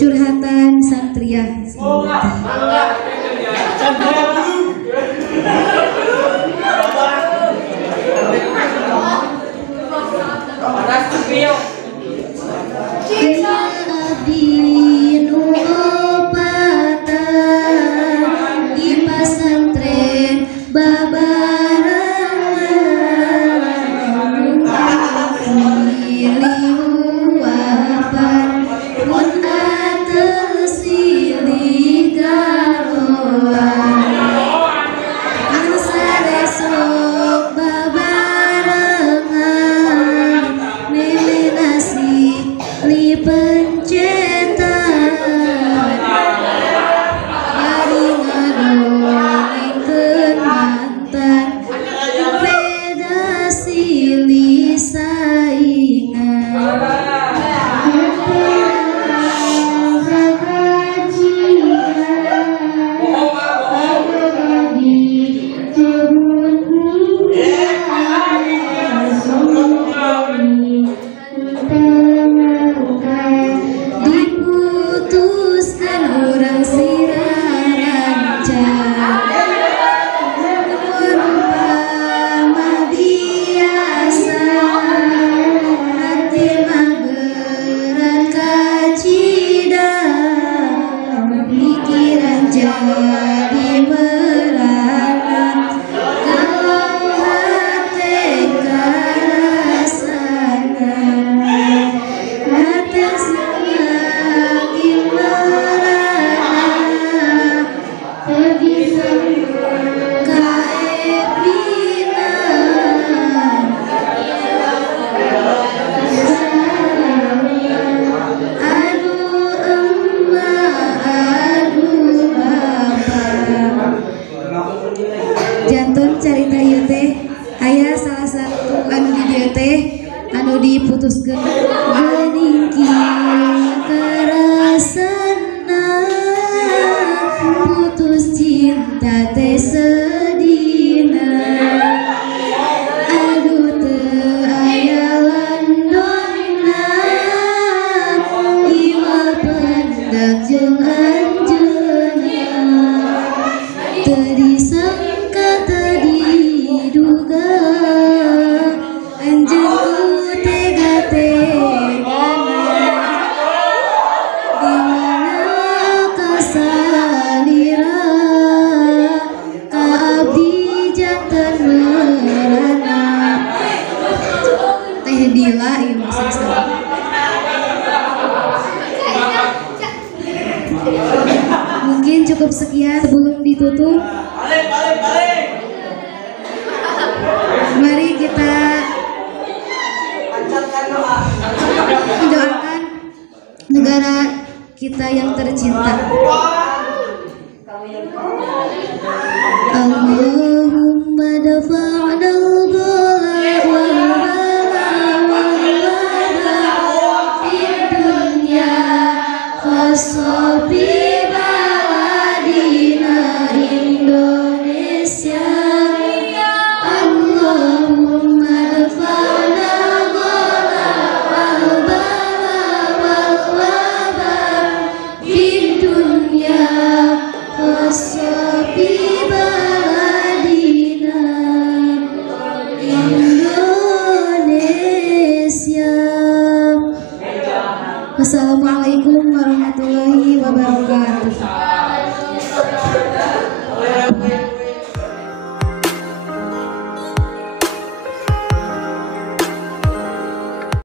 curhatan Satria. Jantung carita ieu teh aya salah satu anu di dieu teh anu diputuskeun geuning kieu karasana putus cinta teh sedina aduh teu aya landonna ieu pendak jeung anjeunna teu disangka diduga anjeunku tega-tegana dimana kasalira ka abdi janten merana teh dila ieu maksudna. Mungkin cukup sekian sebelum ditutup. Mari kita doakan negara kita yang tercinta. Allahumma dafa'nal bala wal bala fid dunya khasabi baladina Indonesia. Wassalamualaikum warahmatullahi wabarakatuh.